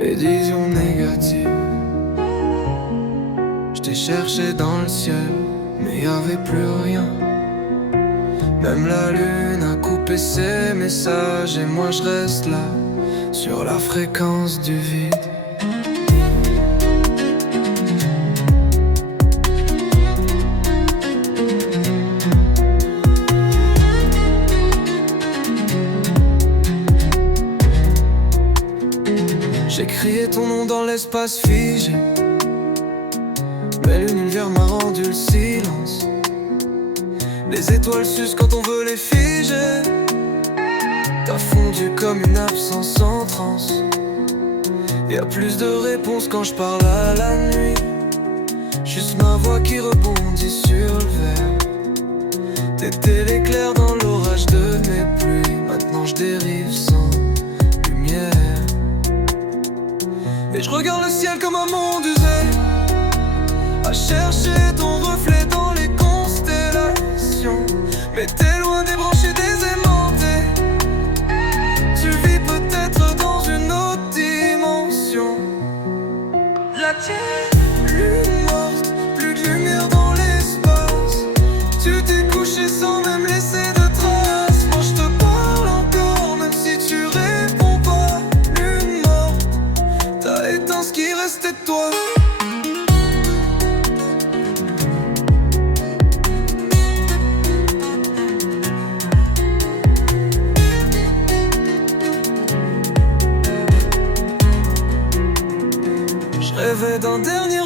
Prévision négative. Je t'ai cherché dans le ciel, mais y avait plus rien. Même la lune a coupé ses messages, et moi je reste là, sur la fréquence du vide. J'ai crié ton nom dans l'espace figé, mais l'univers m'a rendu le silence. Les étoiles sucent quand on veut les figer. T'as fondu comme une absence en transe. Y'a plus de réponses quand je parle à la nuit. Juste ma voix qui rebondit sur le verre. T'étais l'éclair dans l'orage de mes pluies. Maintenant je dérive sans lumière. Et je regarde le ciel comme un monde usé, à chercher ton reflet dans les constellations. Mais t'es loin des branches et des aimantés. Tu vis peut-être dans une autre dimension. La tienne, lune morte, plus de lumière dans l'espace. Tu t'es couché sans même laisser de traces. Moi je te parle encore, même si tu réponds pas. Lune morte, t'as éteint ce qui restait de toi. Je rêvais d'un dernier